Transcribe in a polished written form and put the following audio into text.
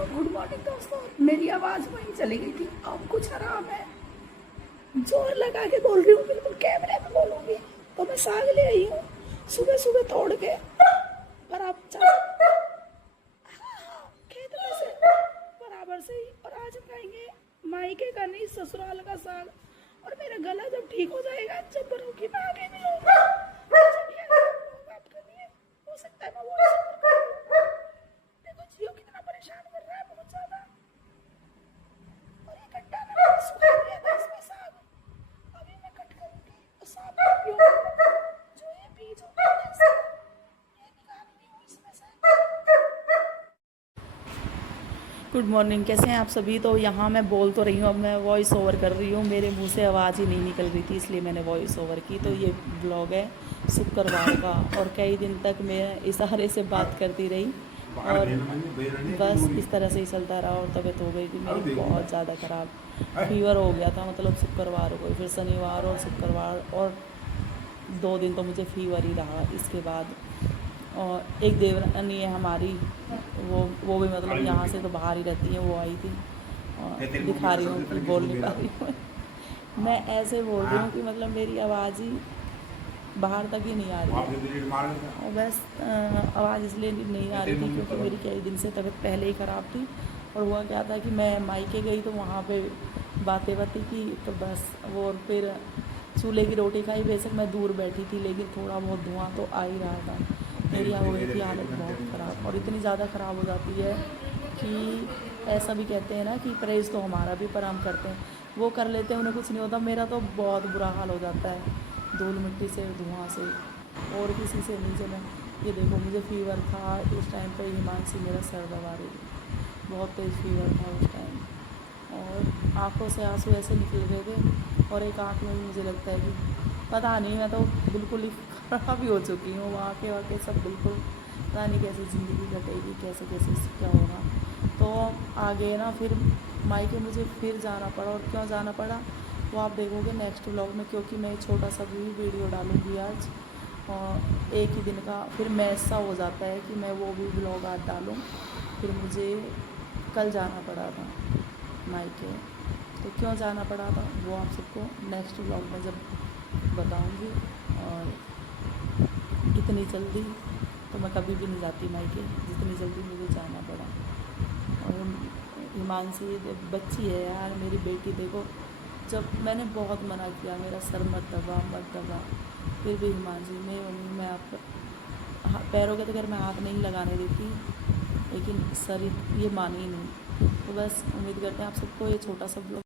Good morning दोस्तों। मेरी आवाज़ वहीं चली गई थी, अब कुछ आराम है। जोर लगा के बोल रही हूँ, बिल्कुल कैमरे में बोलूँगी। तो मैं साग ले आई हूँ सुबह सुबह तोड़ के, पर आप खेत में से बराबर से ही। और आज हम खाएंगे मायके का नहीं, ससुराल का साग। और मेरा गला जब ठीक हो जाएगा, जब बनूंगी मैं आगे मिलूंगा। जब ये ब्लॉग आपके लिए हो सकता है मैं वॉइस ओवर कर दूं। देखो जियो कितना परेशान कर रहा है, बहुत ज्यादा। और ये कट्टा मैंने सुखा दिया था इसमें साग, अभी मैं कट करूंगी और साफ करूंगी। जो ये बीज होता है इसका, ये निकालनी हूँ इसमें से। गुड मॉर्निंग, कैसे हैं आप सभी। तो यहाँ मैं बोल तो रही हूँ, अब मैं वॉइस ओवर कर रही हूँ। मेरे मुंह से आवाज़ ही नहीं निकल रही थी, इसलिए मैंने वॉइस ओवर की। तो ये ब्लॉग है शुक्रवार का, और कई दिन तक मैं इशारे से बात करती रही और बस इस तरह से ही चलता रहा। और तबीयत हो गई थी मेरी बहुत ज़्यादा ख़राब, फीवर हो गया था। मतलब शुक्रवार को, फिर शनिवार और शुक्रवार और 2 दिन तो मुझे फीवर ही रहा। इसके बाद और एक देवरानी है हमारी, वो भी मतलब यहाँ से तो बाहर ही रहती है, वो आई थी। और दिखा रही हूँ कि बोल नहीं पा रही हूँ मैं ऐसे बोल रही हूँ कि मतलब मेरी आवाज़ ही बाहर तक ही नहीं आ रही है। और बस आवाज़ इसलिए नहीं आ रही थी क्योंकि मेरी कई दिन से तबीयत पहले ही ख़राब थी। और हुआ क्या था कि मैं मायके गई तो वहाँ पे बातें की, तो बस वो। और फिर चूल्हे की रोटी खाई। बेशक मैं दूर बैठी थी, लेकिन थोड़ा बहुत धुआं तो आ ही रहा था। मेरी हो गई थी हालत बहुत ख़राब, और इतनी ज़्यादा ख़राब हो जाती है कि ऐसा भी कहते हैं ना कि परहेज़ तो हमारा भी, पर हम करते हैं, वो कर लेते हैं, उन्हें कुछ नहीं होता। मेरा तो बहुत बुरा हाल हो जाता है धूल मिट्टी से, धुआं से, और किसी से नहीं चला। ये देखो मुझे फीवर था इस टाइम पे, हिमांशी मेरा सर दबा रही थी, बहुत तेज़ फीवर था उस टाइम। और आँखों से आंसू ऐसे निकल गए थे, और एक आँख में भी मुझे लगता है कि पता नहीं, मैं तो बिल्कुल ही ख़राब ही हो चुकी हूँ। आँखें वाँखें सब बिल्कुल, पता नहीं कैसे ज़िंदगी कटेगी, कैसे कैसे क्या होगा। तो आगे ना फिर मायके मुझे फिर जाना पड़ा। और क्यों जाना पड़ा वो आप देखोगे नेक्स्ट व्लॉग में, क्योंकि मैं एक छोटा सा भी वीडियो डालूँगी आज, और एक ही दिन का। फिर मैं ऐसा हो जाता है कि मैं वो भी व्लॉग आज डालूँ। फिर मुझे कल जाना पड़ा था मायके, तो क्यों जाना पड़ा था वो आप सबको नेक्स्ट व्लॉग में जब बताऊंगी। और इतनी जल्दी तो मैं कभी भी नहीं जाती मायके, जितनी जल्दी मुझे जाना पड़ा। और हिमांशी बच्ची है यार मेरी बेटी, देखो जब मैंने बहुत मना किया, मेरा सर मत दबा, फिर भी हिमांशी मेरी मम्मी, मैं आप पैरों के तो घर मैं हाथ नहीं लगाने देती, लेकिन सर ये मानी ही नहीं। तो बस उम्मीद करते हैं आप सबको ये छोटा सा ब्लॉग